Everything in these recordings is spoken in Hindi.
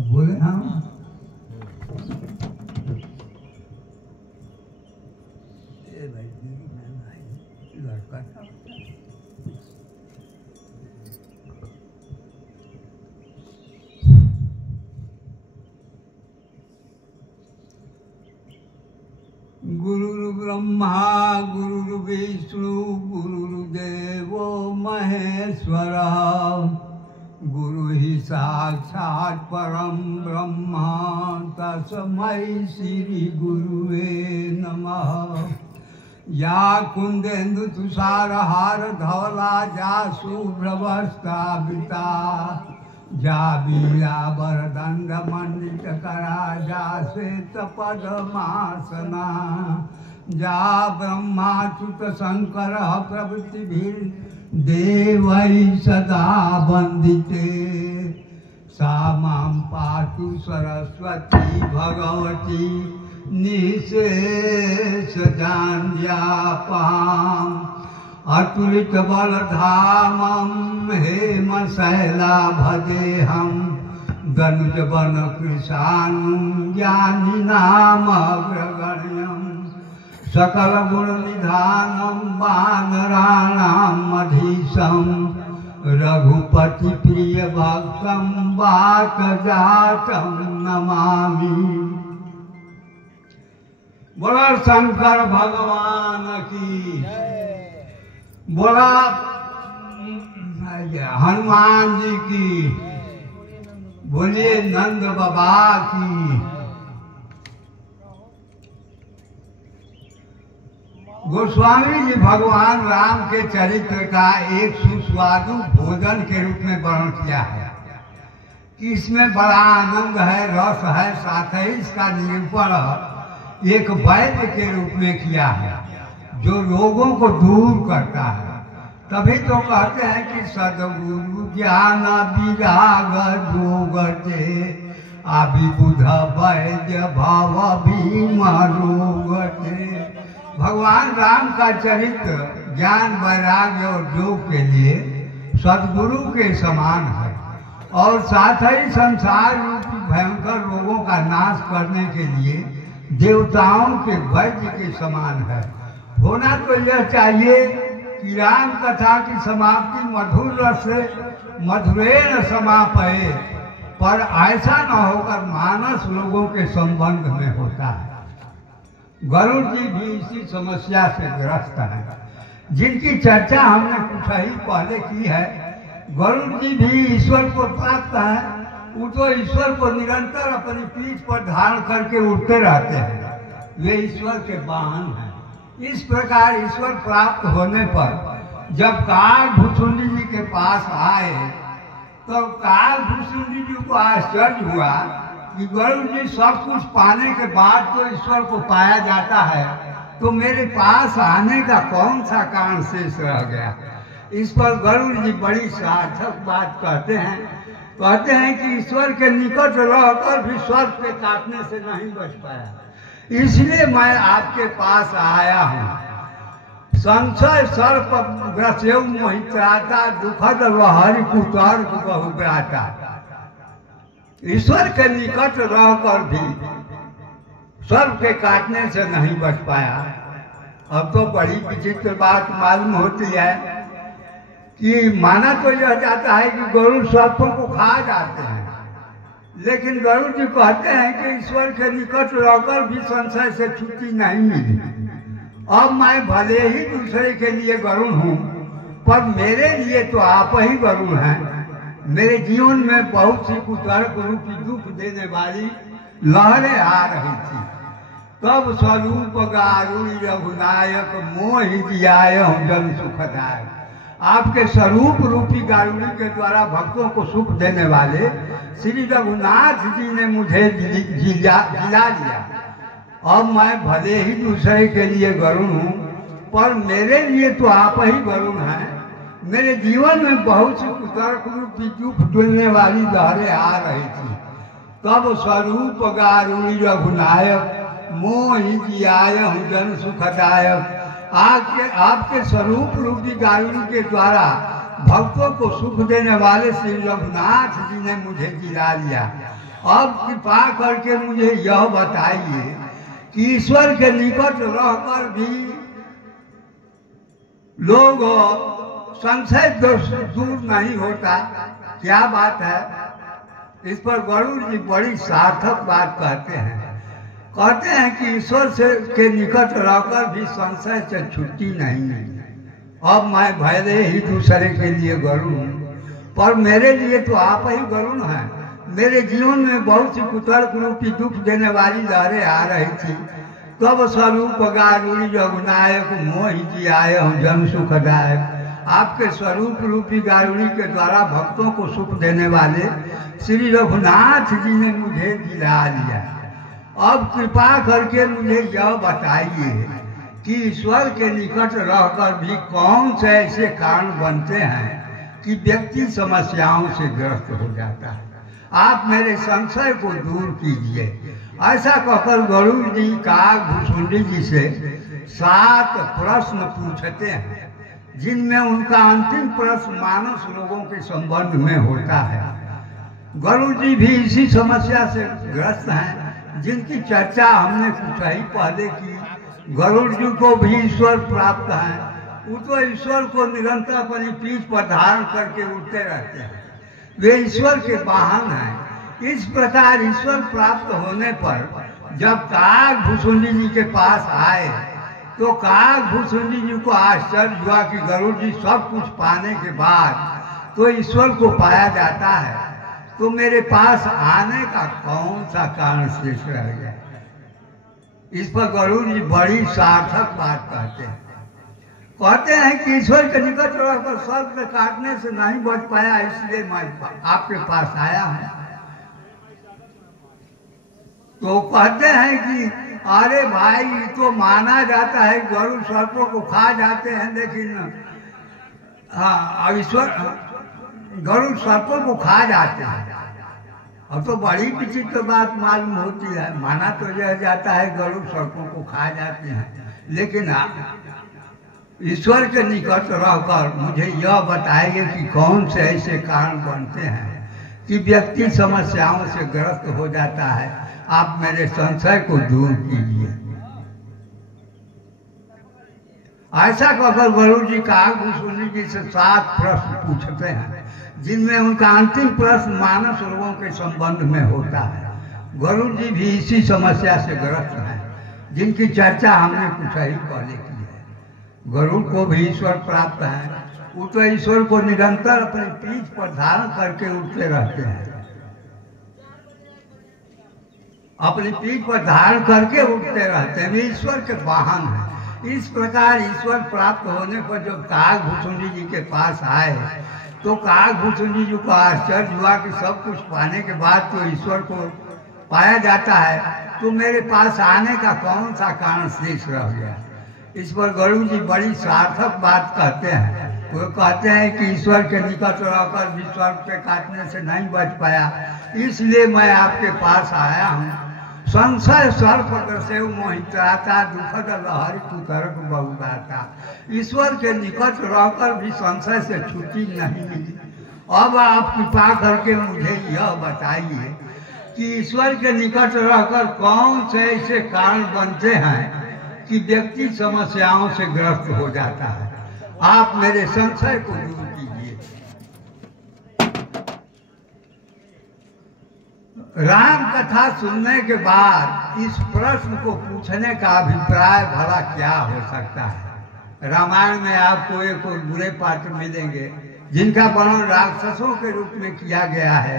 बोले हम भाई लड़का था गुरु ब्रह्मा गुरु विष्णु गुरुदेवो महेश्वरा गुरु ही साक्षात् परम ब्रह्मा तस्मै श्री गुरुवे नमः। या कुंदेन्दु तुषार हार धवला जा शुभ्रवस्त्रावृता जा वीरावरदंड मंडित करा जा श्वेत पद्मासना जा ब्रह्माच्युत शंकर प्रभृति देवै सदा वंदिते सा मां पातु सरस्वती भगवती निशेष जान्यापाम् अतुलित बलधामं हेम शैलाभदेहं दनुज वन कृशानुं ज्ञानिनामग्रगण्यं सकल गुण निधानं वानराणां मधीशं रघुपति प्रिय भक्तं वातजातं नमामि। बोला शंकर भगवान की, बोला हनुमान जी की, बोलिए नंद बाबा की। गोस्वामी जी भगवान राम के चरित्र का एक सुस्वादु भोजन के रूप में वर्णन किया है कि इसमें बड़ा आनंद है, रस है, साथ ही इसका निरूपण एक वैद्य के रूप में किया है जो रोगों को दूर करता है। तभी तो कहते हैं कि सद्गुरु ज्ञान विराग जोगते आविबुध वैद्य भव भीम रोगते। भगवान राम का चरित्र ज्ञान वैराग्य और योग के लिए सद्गुरु के समान है और साथ ही संसार रूपी भयंकर रोगों का नाश करने के लिए देवताओं के वैद्य के समान है। होना तो यह चाहिए कि राम कथा की समाप्ति मधुर रस से मधुरेण समापये, पर ऐसा न होकर मानस लोगों के संबंध में होता है। गरुड़ जी भी इसी समस्या से ग्रस्त है, जिनकी चर्चा हमने कुछ ही पहले की है। गरुड़ जी भी ईश्वर को प्राप्त है, वो तो ईश्वर को निरंतर अपनी पीठ पर धारण करके उठते रहते हैं, वे ईश्वर के वाहन हैं। इस प्रकार ईश्वर प्राप्त होने पर जब कालभूषुंडी जी के पास आए तो कालभूषुंडी जी को आश्चर्य हुआ कि गरुड़ जी सब कुछ पाने के बाद तो ईश्वर को पाया जाता है, तो मेरे पास आने का कौन सा कारण शेष रह गया। इस पर गरुड़ जी बड़ी सार्थक बात कहते हैं कि ईश्वर के निकट रहकर भी सर्प के काटने से नहीं बच पाया, इसलिए मैं आपके पास आया हूँ। संशय सर्प ग्रसेव मोहित्राता दुखद हरि कुतर्क बहुब्राता। ईश्वर के निकट रहकर भी सर्प के काटने से नहीं बच पाया। अब तो बड़ी विचित्र बात मालूम होती है कि माना तो यह जाता है कि गरुड़ सर्पों को खा जाते हैं, लेकिन गरुड़ जी कहते हैं कि ईश्वर के निकट रहकर भी संशय से छुट्टी नहीं मिली। अब मैं भले ही दूसरे के लिए गरुड़ हूँ, पर मेरे लिए तो आप ही गरुड़ हैं। मेरे जीवन में बहुत सी कुतर्क रूपी दुख देने वाली लहरें आ रही थी। तब स्वरूप गारुड़ी रघुनायक मोहि दियाय जन सुखदायक। आपके स्वरूप रूपी गारुड़ी के द्वारा भक्तों को सुख देने वाले श्री रघुनाथ जी ने मुझे जिला लिया। अब मैं भले ही दूसरे के लिए गरुड़ हूँ, पर मेरे लिए तो आप ही गरुड़ हैं। मेरे जीवन में बहुत सी कुतर्क रूपी दुख देने वाली लहरें आ रही थी। तब स्वरूप गारुड़ी रघुनायक मोहि जियाय जन सुखदायक। आपके स्वरूप रूपी गारुड़ी के द्वारा भक्तों को सुख देने वाले श्री रघुनाथ जी ने मुझे जिला लिया। अब कृपा करके मुझे यह बताइए कि ईश्वर के निकट रहकर भी लोग संशय दूर नहीं होता, क्या बात है? इस पर गरुड़ जी बड़ी सार्थक बात कहते हैं कि ईश्वर से के निकट रहकर भी संशय से छुट्टी नहीं है। अब मैं भले ही दूसरे के लिए गरुड़ हूँ, पर मेरे लिए तो आप ही गरुड़ हैं। मेरे जीवन में बहुत सी कुतर्क रूपी दुख देने वाली लहरें आ रही थी, तब स्वरूप गारुड़ी रघुनायक मोहि जी आए हूँ जन सुखदायक। आपके स्वरूप रूपी गारुड़ी के द्वारा भक्तों को सुख देने वाले श्री रघुनाथ जी ने मुझे दिला लिया। अब कृपा करके मुझे यह बताइए कि ईश्वर के निकट रहकर भी कौन से ऐसे कारण बनते हैं कि व्यक्ति समस्याओं से ग्रस्त हो जाता है। आप मेरे संशय को दूर कीजिए। ऐसा कहकर गरुड़ जी काग भुसुंडी जी से 7 प्रश्न पूछते हैं, जिनमें उनका अंतिम प्रश्न मानस लोगों के संबंध में होता है। गरुड़ जी भी इसी समस्या से ग्रस्त हैं, जिनकी चर्चा हमने कुछ ही पहले की। गरुड़ जी को भी ईश्वर प्राप्त है, वो तो ईश्वर को निरंतर अपनी पीठ पर धारण करके उड़ते रहते हैं, वे ईश्वर के वाहन हैं। इस प्रकार ईश्वर प्राप्त होने पर जब काग भुसुंडी जी के पास आए तो काग भुसुंडी जी को आश्चर्य हुआ कि गरुड़ जी सब कुछ पाने के बाद तो ईश्वर को पाया जाता है, तो मेरे पास आने का कौन सा कारण शेष रह गया? इस पर गरुड़ जी बड़ी सार्थक बात कहते हैं कि ईश्वर के निकट रहकर स्वर्ग में काटने से नहीं बच पाया, इसलिए मैं आपके पास आया हूं। तो कहते हैं कि अरे भाई, तो माना जाता है गरुड़ सर्पों को खा जाते हैं, लेकिन हाँ, ईश्वर गरुड़ सर्पों को खा जाते हैं। अब तो बड़ी विचित्र बात मालूम होती है। माना तो यह जाता है गरुड़ सर्पों को खा जाते हैं, लेकिन ईश्वर के निकट रहकर मुझे यह बताएंगे कि कौन से ऐसे कारण बनते हैं कि व्यक्ति समस्याओं से ग्रस्त हो जाता है। आप मेरे संशय को दूर कीजिए। ऐसा कहकर गरुड़ जी काग भुसुंडी जी से 7 प्रश्न पूछते हैं, जिनमें उनका अंतिम प्रश्न मानस लोगों के संबंध में होता है। गरुड़ जी भी इसी समस्या से ग्रस्त हैं, जिनकी चर्चा हमने कुछ ही पहले की है। गरुड़ को भी ईश्वर प्राप्त है, वो तो ईश्वर को निरंतर अपनी पीठ पर धारण करके उठते रहते हैं, अपनी पीठ पर धारण करके उठते रहते हैं, वे ईश्वर के वाहन हैं। इस प्रकार ईश्वर प्राप्त होने पर जब काग भुसुंडी जी के पास आए तो काग भुसुंडी जी को आश्चर्य हुआ कि सब कुछ पाने के बाद तो ईश्वर को पाया जाता है, तो मेरे पास आने का कौन सा कारण शेष रह गया? इस पर गरुड़ जी बड़ी सार्थक बात कहते हैं। वो कहते हैं कि ईश्वर के निकट रहकर भी स्वर्ग पे काटने से नहीं बच पाया, इसलिए मैं आपके पास आया हूँ। संशय सर्प ग्रसेव मोहित्राता दुखद लहरी कुतर्क बहुदाता। ईश्वर के निकट रहकर भी संशय से छुट्टी नहीं मिली। अब आप कृपा करके मुझे यह बताइए कि ईश्वर के निकट रहकर कौन से ऐसे कारण बनते हैं कि व्यक्ति समस्याओं से ग्रस्त हो जाता है। आप मेरे संशय को दूर कीजिए। राम कथा सुनने के बाद इस प्रश्न को पूछने का अभिप्राय भला क्या हो सकता है? रामायण में आपको एक और बुरे पात्र मिलेंगे जिनका वर्णन राक्षसों के रूप में किया गया है।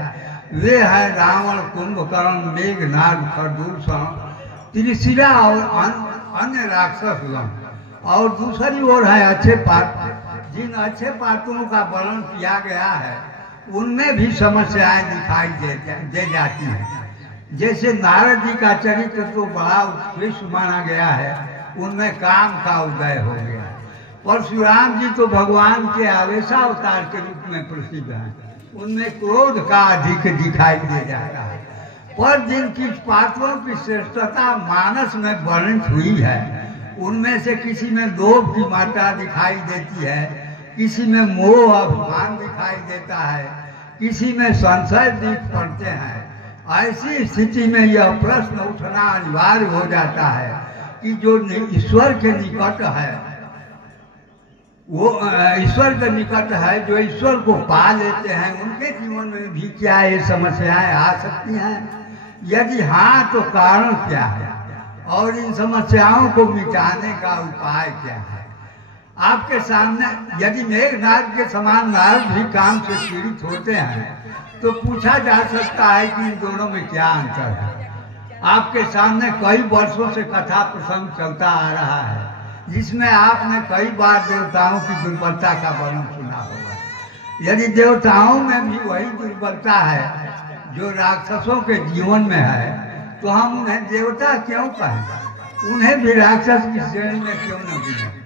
वे है रावण, कुंभकर्ण, मेघनाद, खरदूषण, त्रिशिरा और अन्य राक्षस गण। और दूसरी ओर है अच्छे पात्र। जिन अच्छे पात्रों का वर्णन किया गया है उनमें भी समस्याएं दिखाई दे जाती हैं। जैसे नारद जी का चरित्र तो बड़ा उत्कृष्ट माना गया है, उनमें काम का उदय हो गया। परशुराम जी तो भगवान के आवेशावतार के रूप में प्रसिद्ध हैं, उनमें क्रोध का अधिक दिखाई दे जाता है। पर जिनकी पात्रों की श्रेष्ठता मानस में वर्णित हुई है उनमें से किसी में लोभ की मात्रा दिखाई देती है, किसी में मोह अभिमान दिखाई देता है, किसी में संशय दिख पड़ते हैं। ऐसी स्थिति में यह प्रश्न उठना अनिवार्य हो जाता है कि जो ईश्वर के निकट है, वो ईश्वर के निकट है, जो ईश्वर को पा लेते हैं, उनके जीवन में भी क्या ये समस्याएं आ सकती हैं? यदि हाँ, तो कारण क्या है और इन समस्याओं को मिटाने का उपाय क्या है? आपके सामने यदि मेघनाद के समान नारद भी काम से पीड़ित होते हैं तो पूछा जा सकता है कि इन दोनों में क्या अंतर है। आपके सामने कई वर्षों से कथा प्रसंग चलता आ रहा है जिसमें आपने कई बार देवताओं की दुर्बलता का वर्णन सुना होगा। यदि देवताओं में भी वही दुर्बलता है जो राक्षसों के जीवन में है, तो हम उन्हें देवता क्यों कहें? उन्हें भी राक्षस की श्रेणी में क्यों न गिने?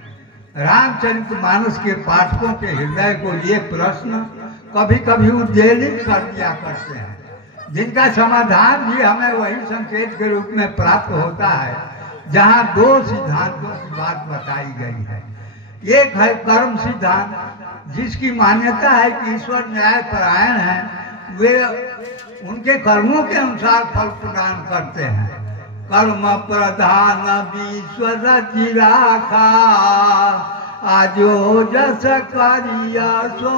रामचरितमानस के पाठकों के हृदय को ये प्रश्न कभी कभी उद्वेलित कर दिया करते हैं, जिनका समाधान भी हमें वही संकेत के रूप में प्राप्त होता है जहाँ दो सिद्धांतों की बात बताई गई है। एक है कर्म सिद्धांत, जिसकी मान्यता है कि ईश्वर न्यायपरायण है, वे उनके कर्मों के अनुसार फल प्रदान करते हैं। कर्म प्रधान ईश्वर राखा, आजो जस करिया सो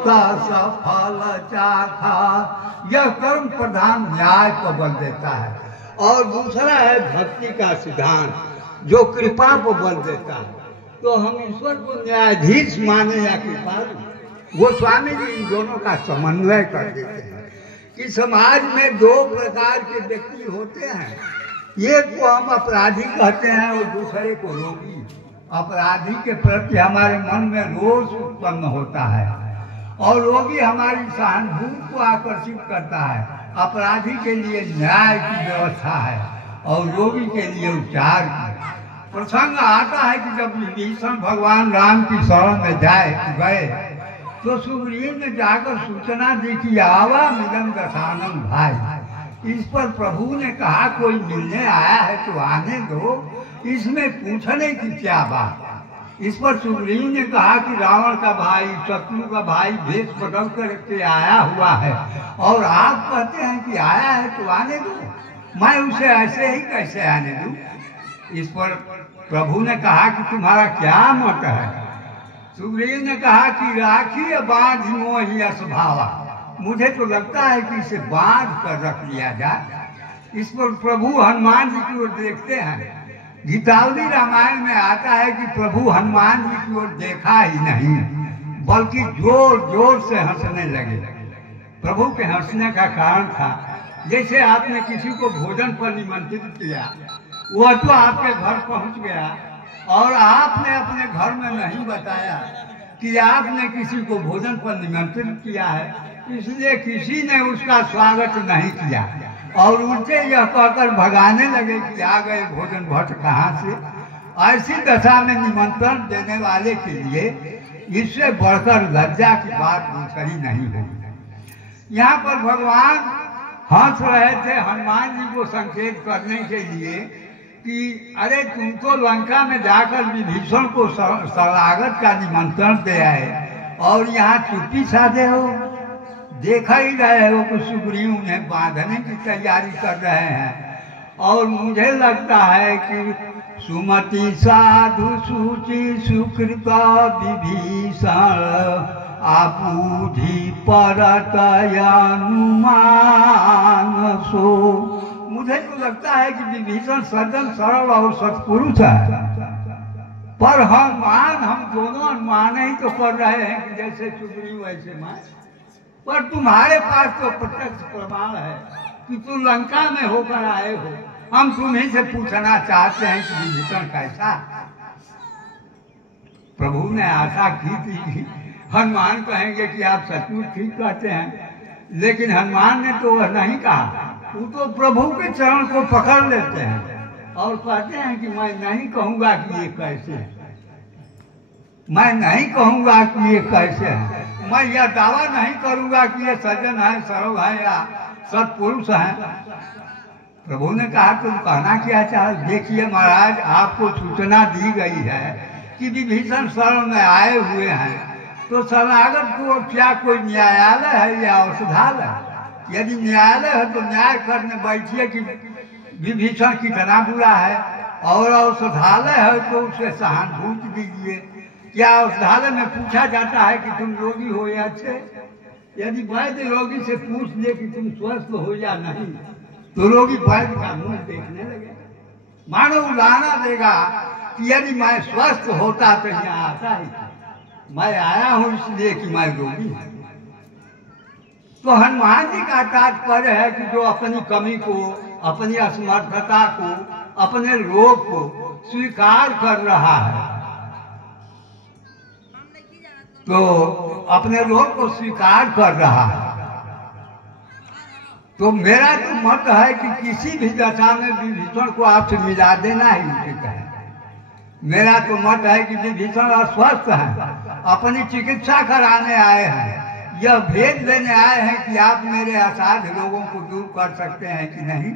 सफल चाखा। यह कर्म प्रधान न्याय को बल देता है। और दूसरा है भक्ति का सिद्धांत, जो कृपा को बल देता है। तो हम ईश्वर को न्यायाधीश माने या कृपालु, वो स्वामी जी इन दोनों का समन्वय कर देते हैं कि समाज में दो प्रकार के व्यक्ति होते हैं। एक को हम अपराधी कहते हैं और दूसरे को रोगी। अपराधी के प्रति हमारे मन में रोष उत्पन्न होता है और रोगी हमारी सहानुभूति को आकर्षित करता है। अपराधी के लिए न्याय की व्यवस्था है और रोगी के लिए उपचार की। प्रसंग आता है कि जब विभीषण भगवान राम की शरण में गए तो सुग्रीव ने जाकर सूचना दी कि आवा मिलन दशानन भाई। इस पर प्रभु ने कहा कोई मिलने आया है तो आने दो, इसमें पूछने की क्या बात। इस पर सुग्रीव ने कहा कि रावण का भाई, शत्रु का भाई भेष बदल करके आया हुआ है और आप कहते हैं कि आया है तो आने दो, मैं उसे ऐसे ही कैसे आने दूं? इस पर प्रभु ने कहा कि तुम्हारा क्या मत है? सुग्रीव ने कहा कि राखी बांध मोहि असभावा, मुझे तो लगता है कि इसे बांध कर रख लिया जाए। इस पर प्रभु हनुमान जी की ओर देखते हैं। गीतावली रामायण में आता है कि प्रभु हनुमान जी की ओर देखा ही नहीं बल्कि जोर जोर से हंसने लगे। प्रभु के हंसने का कारण था जैसे आपने किसी को भोजन पर निमंत्रित किया, वह तो आपके घर पहुंच गया और आपने अपने घर में नहीं बताया कि आपने किसी को भोजन पर निमंत्रित किया है, इसलिए किसी ने उसका स्वागत नहीं किया और उनसे यह कहकर भगाने लगे कि आ गए भोजन भट्ट कहाँ से। ऐसी दशा में निमंत्रण देने वाले के लिए इससे बढ़कर लज्जा की बात दूसरी नहीं होगी। यहाँ पर भगवान हंस रहे थे हनुमान जी को संकेत करने के लिए कि अरे तुम तो लंका में जाकर विभीषण को शरणागत का निमंत्रण दे आए और यहाँ चुप्पी साधे हो। देखा ही रहे हो कि सुग्रीव उन्हें बांधने की तैयारी कर रहे हैं और मुझे लगता है कि सुमति साधु सूचि सुकृत विभीषण आबूधि परत अनुमान सो। मुझे तो लगता है कि विभीषण सज्जन सरल और सत्पुरुष है, पर हम दोनों अनुमान ही तो कर रहे हैं कि जैसे सुग्रीव वैसे मैं। पर तुम्हारे पास तो प्रत्यक्ष प्रमाण है कि तुम लंका में होकर आए हो। हम तुम्हीं से पूछना चाहते हैं कि विभीषण कैसा। प्रभु ने आशा की थी हनुमान कहेंगे कि आप सचमुच ठीक कहते हैं, लेकिन हनुमान ने तो वह नहीं कहा। वो तो प्रभु के चरण को पकड़ लेते हैं और कहते हैं कि मैं नहीं कहूंगा कि ये कैसे है, मैं नहीं कहूंगा कि ये कैसे है, मैं यह दावा नहीं करूंगा कि ये सज्जन है, सरल है या सत्पुरुष है। प्रभु ने कहा तुम कहना क्या चाहे? देखिए महाराज, आपको सूचना दी गई है कि विभीषण शरण में आए हुए हैं, तो शरणागत को क्या कोई न्यायालय है या औषधालय? यदि न्यायालय है तो न्याय करने बैठिए कि विभीषण कितना बुरा है, और औषधालय है तो उसे सहानुभूति दीजिए। क्या औषधालय में पूछा जाता है कि तुम रोगी हो या अच्छे? यदि वैद्य रोगी से पूछ ले कि तुम स्वस्थ हो या नहीं, तो रोगी वैद्य का मुंह देखने लगे, मानो उलाना देगा कि यदि मैं स्वस्थ होता तो यहाँ आता ही, मैं आया हूँ इसलिए कि मैं रोगी हूँ। तो हनुमान जी का तात्पर्य है कि जो अपनी कमी को, अपनी असमर्थता को, अपने रोग को स्वीकार कर रहा है, तो अपने रोग को स्वीकार कर रहा है, तो मेरा तो मत है कि किसी भी दशा में विभीषण को आपसे मिला देना ही उचित है। मेरा तो मत है कि विभीषण अस्वस्थ है, अपनी चिकित्सा कराने आए हैं, यह भेद देने आए हैं कि आप मेरे असाध्य रोगों को दूर कर सकते हैं कि नहीं।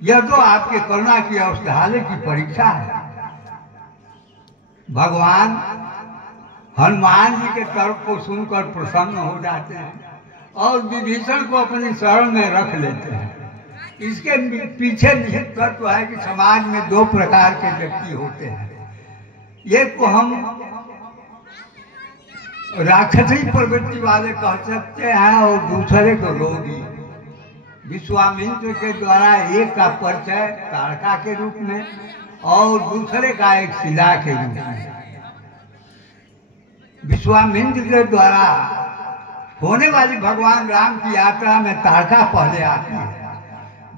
यह तो आपके करुणा की औषधालय की परीक्षा है। भगवान हनुमान जी के तर्क को सुनकर प्रसन्न हो जाते हैं और विभीषण को अपनी शरण में रख लेते हैं। इसके पीछे निहित तत्व है कि समाज में दो प्रकार के व्यक्ति होते हैं। एक को हम राक्षसी प्रवृत्ति वाले कह सकते हैं और दूसरे को रोगी। विश्वामित्र के द्वारा एक का परिचय ताड़का के रूप में और दूसरे का एक शिला के रूप में। विश्वामित्र के द्वारा होने वाली भगवान राम की यात्रा में ताड़का पहले आती है।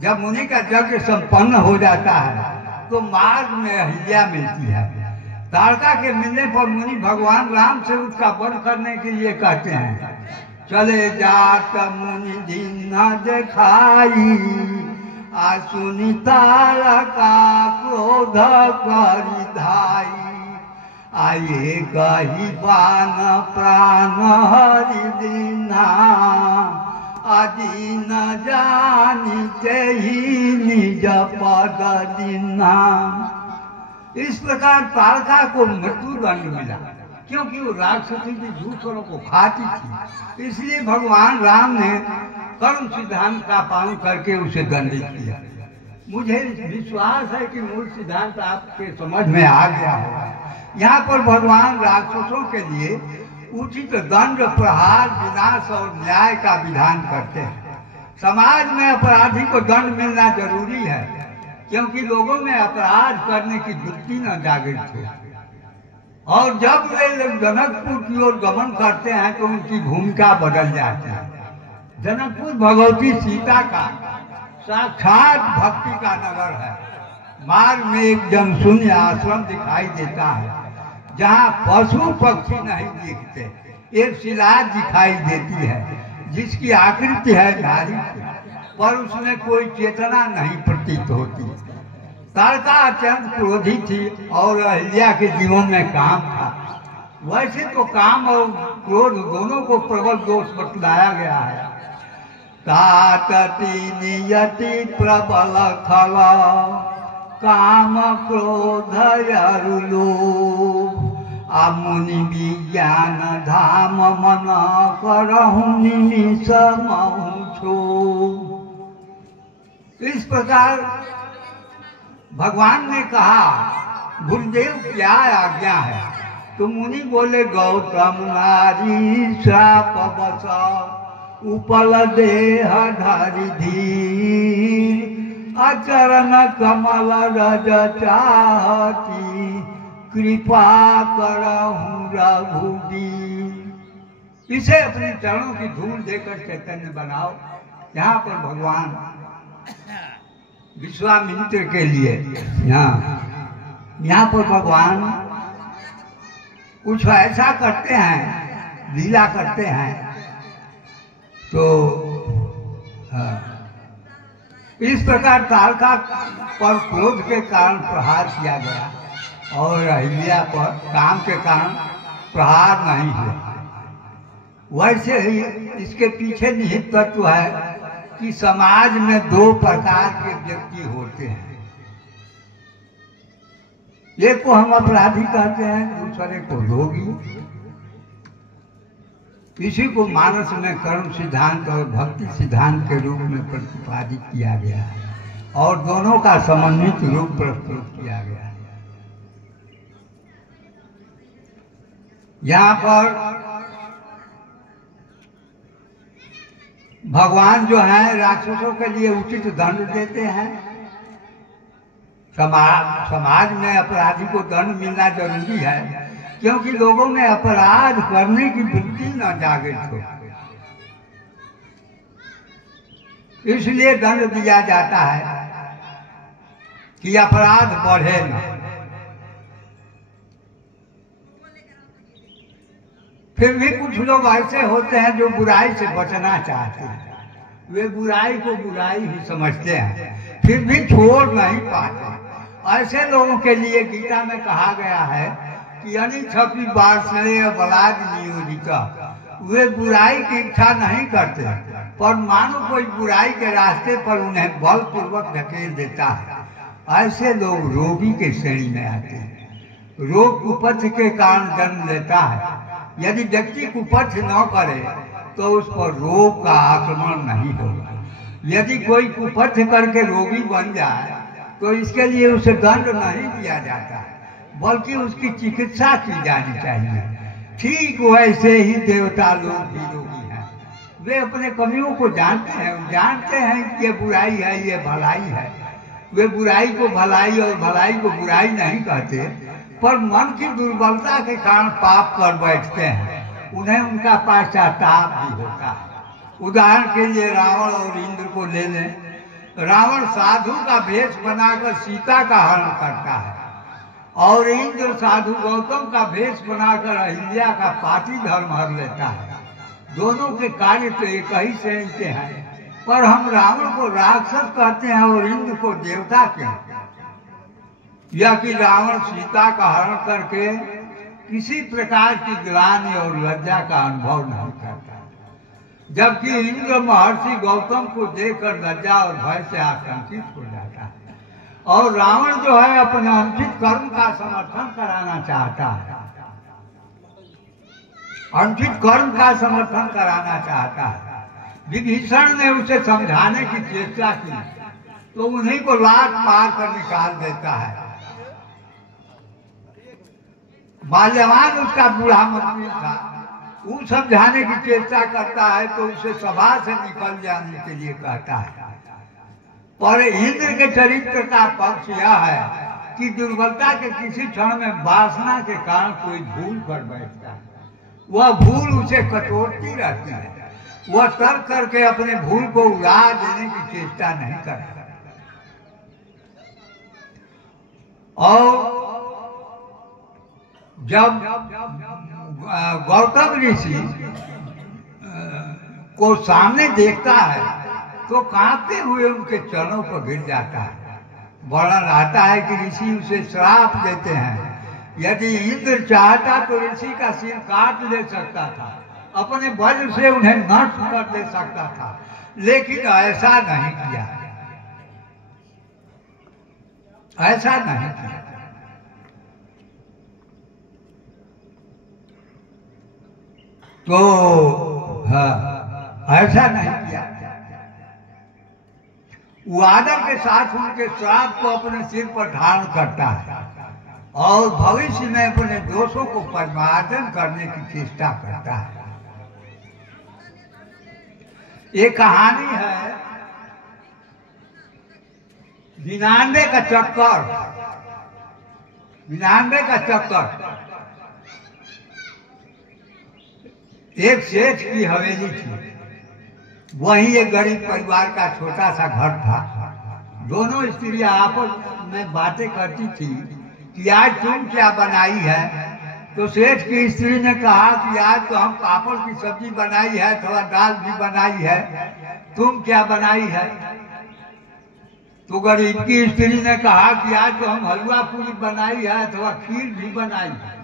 जब मुनि का यज्ञ संपन्न हो जाता है तो मार्ग में अहिल्या मिलती है। ताड़का के मिलने पर मुनि भगवान राम से उसका वध करने के लिए कहते हैं, चले जात मुनि दिन दिखाई, आ सुनी ताड़का क्रोध करी धाई, आये गही बान प्राण हरि दीना, आदि न जानी ही निज पद दीना। इस प्रकार ताड़का को मृत्यु दंड मिला, क्योंकि वो राक्षसी की दूसरों को खाती थी। इसलिए भगवान राम ने कर्म सिद्धांत का पालन करके उसे दंडित किया। मुझे विश्वास है कि मूल सिद्धांत आपके समझ में आ गया होगा। यहाँ पर भगवान राक्षसों के लिए उचित दंड, प्रहार, विनाश और न्याय का विधान करते हैं। समाज में अपराधी को दंड मिलना जरूरी है, क्योंकि लोगों में अपराध करने की वृत्ति न जागृत हो। और जब वे लोग जनकपुर की ओर गमन करते हैं तो उनकी भूमिका बदल जाती है। जनकपुर भगवती सीता का साक्षात भक्ति का नगर है। मार्ग में एक जनशून्य आश्रम दिखाई देता है जहाँ पशु पक्षी नहीं दिखते। एक शिला दिखाई देती है जिसकी आकृति है नारी, पर उसमें कोई चेतना नहीं प्रतीत होती। ताड़का अत्यंत क्रोधी थी और अहिल्या के जीवन में काम था। वैसे तो काम और क्रोध दोनों को प्रबल दोष बतलाया गया है। तातति नियति प्रबल खल, काम क्रोध लोभ, आ मुनि विज्ञान धाम मन करहु निमिष मौछो। इस प्रकार भगवान ने कहा, गुरुदेव क्या आज्ञा है? तो मुनि बोले, गौतम नारी श्राप बस, उपल देह धरि धीर, अचरण कमल रज चाहती, कृपा करहु रघुवीर। इसे अपने चरणों की धूल देकर चैतन्य बनाओ। यहाँ पर भगवान विश्वामित्र के लिए यहाँ पर भगवान कुछ ऐसा करते हैं, लीला करते हैं। तो इस प्रकार ताड़का पर क्रोध के कारण प्रहार किया गया और अहिल्या पर काम के कारण प्रहार नहीं हुआ। वैसे ही इसके पीछे निहित तत्व है कि समाज में दो प्रकार के व्यक्ति होते हैं। एक को हम अपराधी कहते हैं, दूसरे को रोगी। इसी को मानस में कर्म सिद्धांत और भक्ति सिद्धांत के रूप में प्रतिपादित किया गया है और दोनों का समन्वित रूप प्रस्तुत किया गया है। यहाँ पर भगवान जो है राक्षसों के लिए उचित दंड देते हैं। समाज में अपराधी को दंड मिलना जरूरी है, क्योंकि लोगों में अपराध करने की वृत्ति न जागृत हो, इसलिए दंड दिया जाता है कि अपराध बढ़े न। फिर भी कुछ लोग ऐसे होते हैं जो बुराई से बचना चाहते हैं, वे बुराई को बुराई ही समझते हैं, फिर भी छोड़ नहीं पाते। ऐसे लोगों के लिए गीता में कहा गया है कि अनिच्छपि वार्ष्णेय बलाद नियोजिता, वे बुराई की इच्छा नहीं करते, पर मानो कोई बुराई के रास्ते पर उन्हें बलपूर्वक धकेल देता है। ऐसे लोग रोगी के श्रेणी में आते हैं। रोग कुपथ के कारण जन्म लेता है। यदि व्यक्ति कुपथ न करे तो उस पर रोग का आक्रमण नहीं होगा। यदि कोई कुपथ करके रोगी बन जाए तो इसके लिए उसे दंड नहीं दिया जाता है, बल्कि उसकी चिकित्सा की जानी चाहिए। ठीक वैसे ही देवता लोग भी रोगी हैं। वे अपने कमियों को जानते हैं कि ये बुराई है, ये भलाई है। वे बुराई को भलाई और भलाई को बुराई नहीं कहते, पर मन की दुर्बलता के कारण पाप कर बैठते हैं। उन्हें उनका पश्चाताप भी होता है। उदाहरण के लिए रावण और इंद्र को ले लें। रावण साधु का भेष बनाकर सीता का हरण करता है और इंद्र साधु गौतम का भेष बनाकर अहिल्या का पाटी धर्म हर लेता है। दोनों के कार्य तो एक ही श्रेणी के हैं, पर हम रावण को राक्षस कहते हैं और इंद्र को देवता क्यों? यह कि रावण सीता का हरण करके किसी प्रकार की ग्लानि और लज्जा का अनुभव नहीं करता, जबकि इंद्र महर्षि गौतम को देखकर लज्जा और भय से आतंकित हो जाता है। और रावण जो है अपने अनुचित कर्म का समर्थन कराना चाहता है, अनुचित कर्म का समर्थन कराना चाहता है। विभीषण ने उसे समझाने की चेष्टा की तो उन्हीं को लात मार कर निकाल देता है। माल्यवान उसका बूढ़ा मंत्री था, वो समझाने की चेष्टा करता है तो उसे सभा से निकल जाने के लिए कहता है। पर इंद्र के चरित्र का पक्ष यह है कि दुर्बलता के किसी क्षण में वासना के कारण कोई भूल कर बैठता है। वह भूल उसे कटोरती रहती है। वह तर्क करके अपने भूल को उड़ा देने की चेष्टा नहीं करता। और जब गौतम ऋषि को सामने देखता है तो कांपते हुए उनके चरणों पर गिर जाता है। वर्णन आता है कि ऋषि उसे श्राप देते हैं। यदि इंद्र चाहता तो ऋषि का सिर काट ले सकता था, अपने वज्र से उन्हें नष्ट कर दे सकता था, लेकिन ऐसा नहीं किया, ऐसा नहीं किया। तो हाँ, ऐसा नहीं किया। वो आदर के साथ उनके श्राप को अपने सिर पर धारण करता है और भविष्य में अपने दोषों को परिमार्जन करने की चेष्टा करता है। एक कहानी है 99 का चक्कर। 99 का चक्कर एक सेठ की हवेली थी। वहीं एक गरीब परिवार का छोटा सा घर था। दोनों स्त्रियां आपस में बातें करती थी कि आज तुम क्या बनाई है। तो सेठ की स्त्री ने कहा कि आज तो हम पापड़ की सब्जी बनाई है, थोड़ा दाल भी बनाई है, तुम क्या बनाई है। तो गरीब की स्त्री ने कहा कि आज तो हम हलवा पूरी बनाई है, थोड़ा खीर भी बनाई है।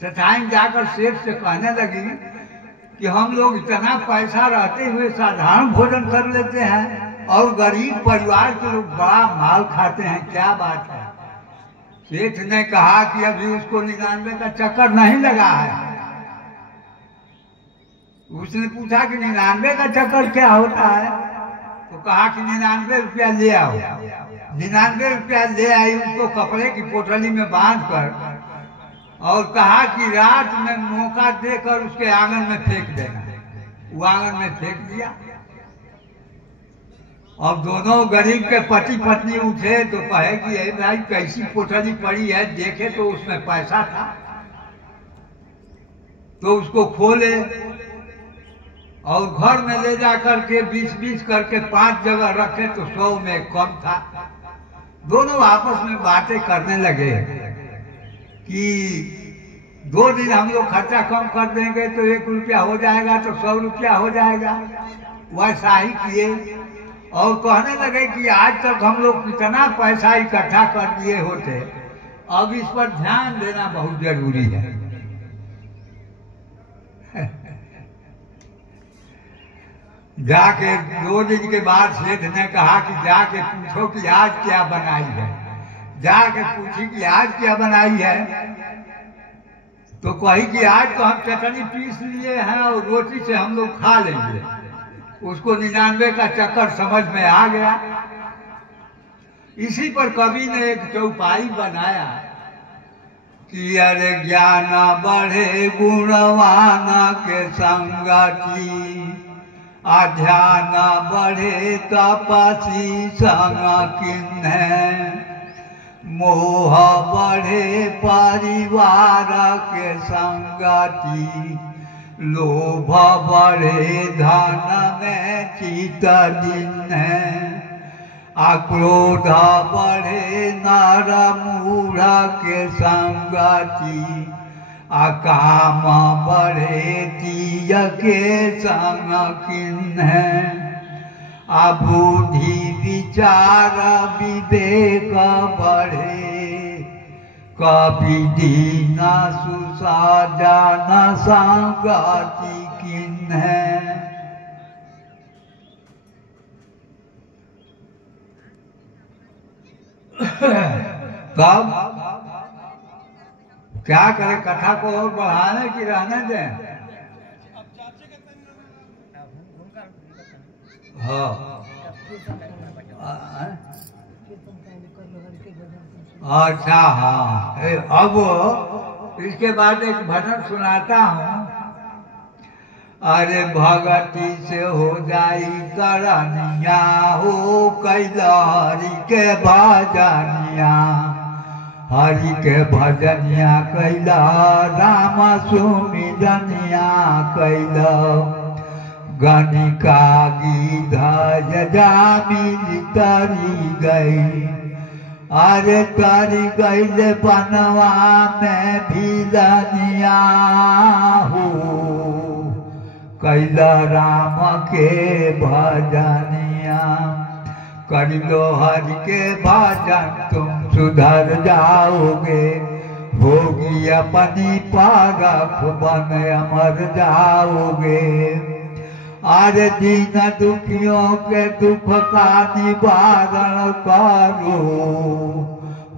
सेठाइन जाकर सेठ से कहने लगी कि हम लोग इतना पैसा रहते हुए साधारण भोजन कर लेते हैं और गरीब परिवार के लोग बड़ा माल खाते हैं, क्या बात है। सेठ ने कहा कि अभी उसको 99 का चक्कर नहीं लगा है। उसने पूछा कि 99 का चक्कर क्या होता है, तो कहा कि 99 रुपया ले आओ। 99 रुपया ले आई, उसको कपड़े की पोटली में बांध कर और कहा कि रात में मौका देकर उसके आंगन में फेंक देना। वो आंगन में फेंक दिया। अब दोनों गरीब के पति पत्नी उठे तो कहे कि अरे भाई कैसी पोटली पड़ी है, देखे तो उसमें पैसा था, तो उसको खोले और घर में ले जा करके 20-20 करके 5 जगह रखे तो 100 में कम था। दोनों आपस में बातें करने लगे कि 2 दिन हम लोग खर्चा कम कर देंगे तो 1 रुपया हो जाएगा, तो 100 रुपया हो जाएगा। वैसा ही किए और कहने लगे कि आज तक हम लोग कितना पैसा इकट्ठा कर दिए होते, अब इस पर ध्यान देना बहुत जरूरी है। जाके 2 दिन के बाद सेठ ने कहा कि जाके पूछो कि आज क्या बनाई है। जाके पूछी कि आज क्या बनाई है, तो कही कि आज तो हम चटनी पीस लिए हैं और रोटी से हम लोग खा लेंगे। उसको 99 का चक्कर समझ में आ गया। इसी पर कवि ने एक चौपाई बनाया कि अरे ज्ञान बढ़े गुणवान के संगति, ध्यान बढ़े तपसी संग किन्हे, मोह बढ़े परिवार के संगति, लोभ बढ़े धन में चित दिन्हे, क्रोध बढ़े नर मूढ़ के संगति, काम बढ़े तीय के संग किन्हे, बुद्धि विचार विवेक बढ़े, कवि दीन सुसजन संगति किन्हे। तब क्या करें, कथा को और बढ़ाने की रहने दें? हाँ, अच्छा हाँ। अब इसके बाद एक भजन सुनाता हूँ। अरे भगति से हो जाई करनिया, हो कैला हरि के भजनिया, हरि के भजनिया कैला, राम सुमिरनिया कैला, गणिका गिधज जामिल तरी गई, अरे तरी गई बनवा में भिलनिया, हो कैला राम के भजनिया। कर लो हरि के भजन तुम सुधर जाओगे, होगी अपनी पारख बन अमर जाओगे। अरे दीन दुखियों के दुख का निवारण करो,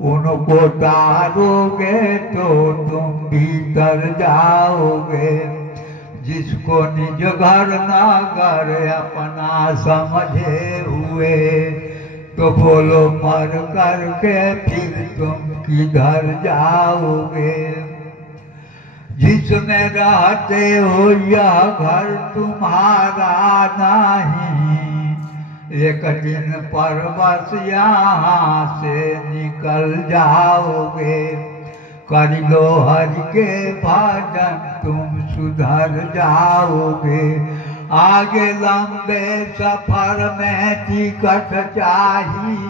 उनको तारोगे तो तुम भीतर जाओगे। जिसको निज घर नगर अपना समझे हुए, तो बोलो मर करके फिर तुम किधर जाओगे। जिसमें रहते हो यह घर तुम्हारा नहीं, एक दिन परवश यहाँ से निकल जाओगे। कर लो हरि के भजन तुम सुधर जाओगे। आगे लंबे सफर में टिकट चाहिए।